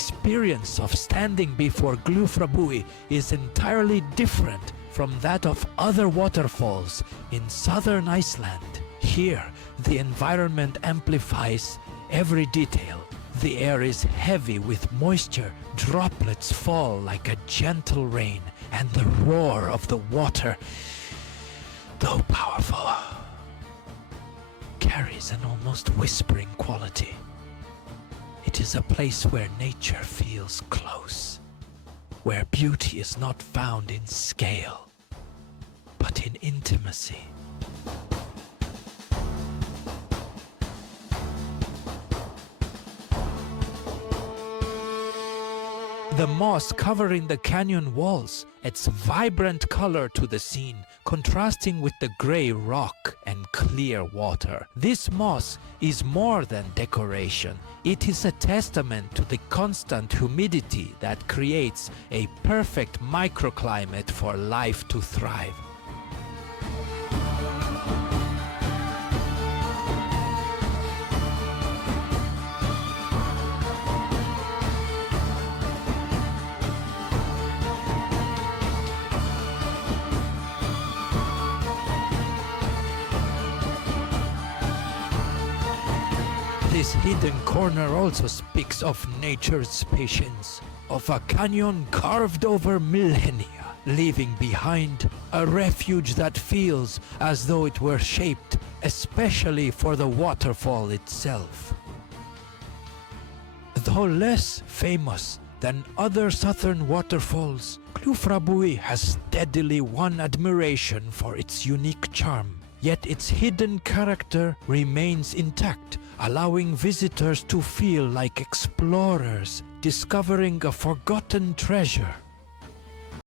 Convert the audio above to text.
experience of standing before Gljúfrabúi is entirely different from that of other waterfalls in southern Iceland. Here, the environment amplifies every detail. The air is heavy with moisture, droplets fall like a gentle rain, and the roar of the water, though powerful, carries an almost whispering quality. It is a place where nature feels close, where beauty is not found in scale, but in intimacy. The moss covering the canyon walls adds vibrant color to the scene, contrasting with the gray rock and clear water. This moss is more than decoration. It is a testament to the constant humidity that creates a perfect microclimate for life to thrive. This hidden corner also speaks of nature's patience, of a canyon carved over millennia, leaving behind a refuge that feels as though it were shaped especially for the waterfall itself. Though less famous than other southern waterfalls, Gljúfrabúi has steadily won admiration for its unique charm, yet its hidden character remains intact, allowing visitors to feel like explorers discovering a forgotten treasure.